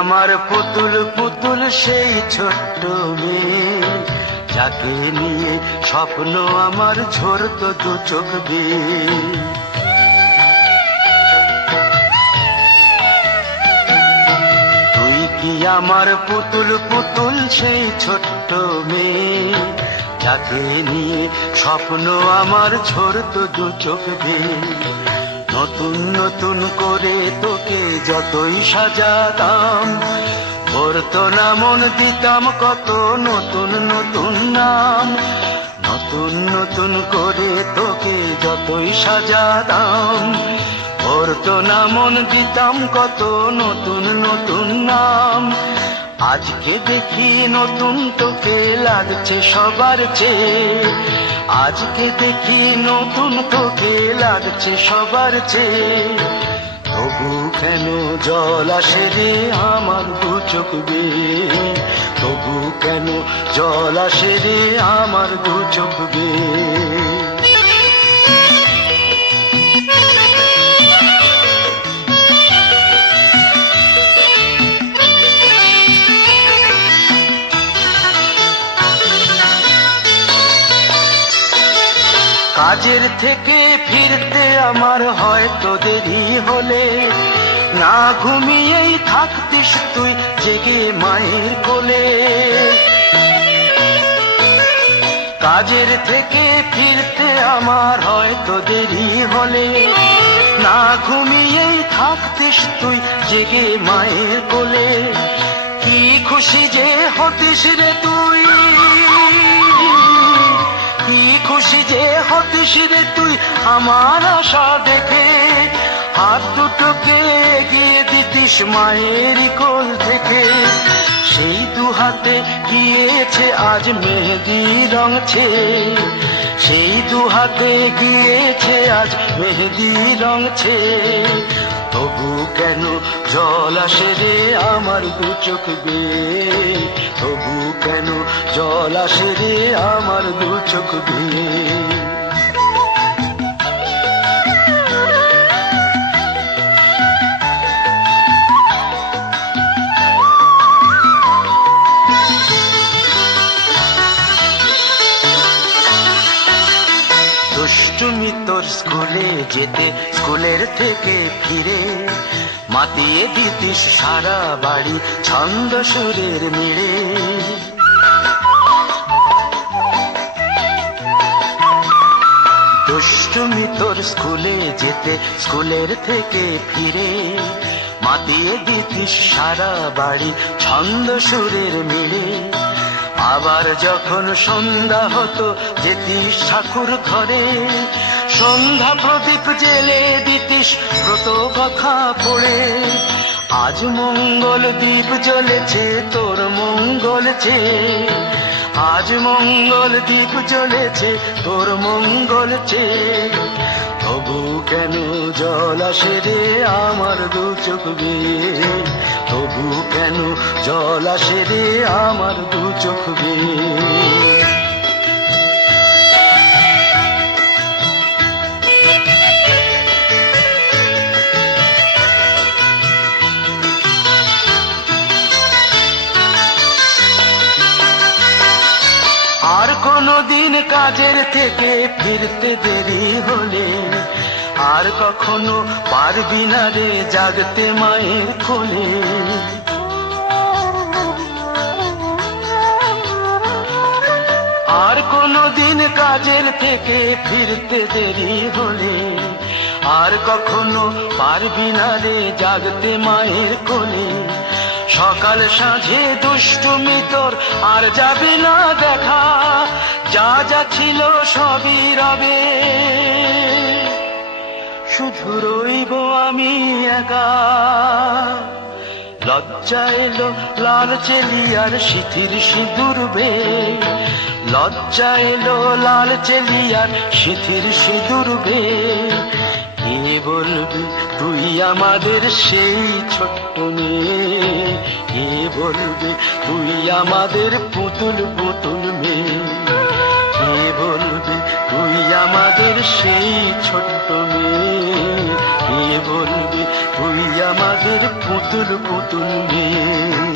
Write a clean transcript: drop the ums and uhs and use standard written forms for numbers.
আমার পুতুল পুতুল সেই ছোট্ট মেয়ে, যাকে নিয়ে স্বপ্ন আমার ঝরতো দু চোখ বেয়ে। তুই কি আমার পুতুল পুতুল সেই ছোট্ট মেয়ে, যাকে নিয়ে স্বপ্ন আমার ঝরতো দু চোখ বেয়ে। নতুন নতুন করে তোকে যতই সাজাতাম, ভরতো না মন দিতাম কত নতুন নতুন নাম। নতুন নতুন করে তোকে যতই সাজাতাম, ভরতো না মন দিতাম কত নতুন নতুন নাম। আজকে দেখি নতুন তোকে লাগছে সবার চেয়ে, আজকে দেখি নতুন তোকে লাগছে সবার চেয়ে। তবু কেন জল আসে রে আমার দু চোখ বেয়ে, তবু কেন জল আসে রে আমার দু চোখ বেয়ে। কাজের থেকে ফিরতে আমার হয়তো দেরি হলে, না ঘুমিয়েই থাকতিস তুই জেগে মায়ের কোলে। কাজের থেকে ফিরতে আমার হয়তো দেরি হলে, না ঘুমিয়েই থাকতিস তুই জেগে মায়ের কোলে। কি খুশি যে হতিস রে তুই, কি খুশি যে হতিস রে তুই আমার আশা দেখে। হাত দুটোকে এগিয়ে দিতিস মায়ের কোল থেকে, সেই দু হাতে গিয়েছে আজ মেহেদি রংছে, সেই দু হাতে গিয়েছে আজ মেহেদি রংছে। তবু কেন জল আসে রে আমার দু চোখ বেয়ে, তবু কেন জল আসে রে আমার দু চোখ বেয়ে। দুষ্টুমি তোর স্কুলে যেতে, স্কুলের থেকে ফিরে মাতিয়ে দিতিস সারা বাড়ি ছন্দ সুরের মিড়ে। দুষ্টুমি তোর স্কুলে যেতে, স্কুলের থেকে ফিরে মাতিয়ে দিতিস সারা বাড়ি ছন্দ সুরের মিড়ে। আবার যখন সন্ধ্যা হতো যেতিস ঠাকুর ঘরে, সন্ধ্যা প্রদীপ জেলে দিতিস ব্রত কথা পড়ে। আজ মঙ্গল দ্বীপ জ্বলেছে তোর মঙ্গল চেয়ে, আজ মঙ্গল দ্বীপ জ্বলেছে তোর মঙ্গল চেয়ে। তবু কেন জল আসে রে আমার দু চোখ বেয়ে, তবু কেন জল আসে রে আমার দু চোখ বেয়ে। আর কোনদিন কাজের থেকে ফিরতে দেরি হলে, আর কখনো পারবি না রে জাগতে মায়ের কোলে। আর কোনদিন কাজের থেকে ফিরতে দেরি হলে, আর কখনো পারবি না রে জাগতে মায়ের কোলে। সকাল সাঁঝে দুষ্টুমি তোর আর যাবে না দেখা, যা যা ছিল সবই রবে, শুধু রইব আমি একা। লজ্জা এলো লাল চেলিয়ার সিথির সিঁদুর বেয়ে, লজ্জা এলো লাল চেলিয়ার সিথির সিঁদুর বেয়ে। কে বলবি তুই আমাদের সেই ছোট্ট মেয়ে, কে বলবি তুই আমাদের পুতুল পুতুল মেয়ে। কে বলবি তুই আমাদের সেই ছোট্ট মেয়ে, কে বলবি তুই আমাদের পুতুল পুতুল নিয়ে।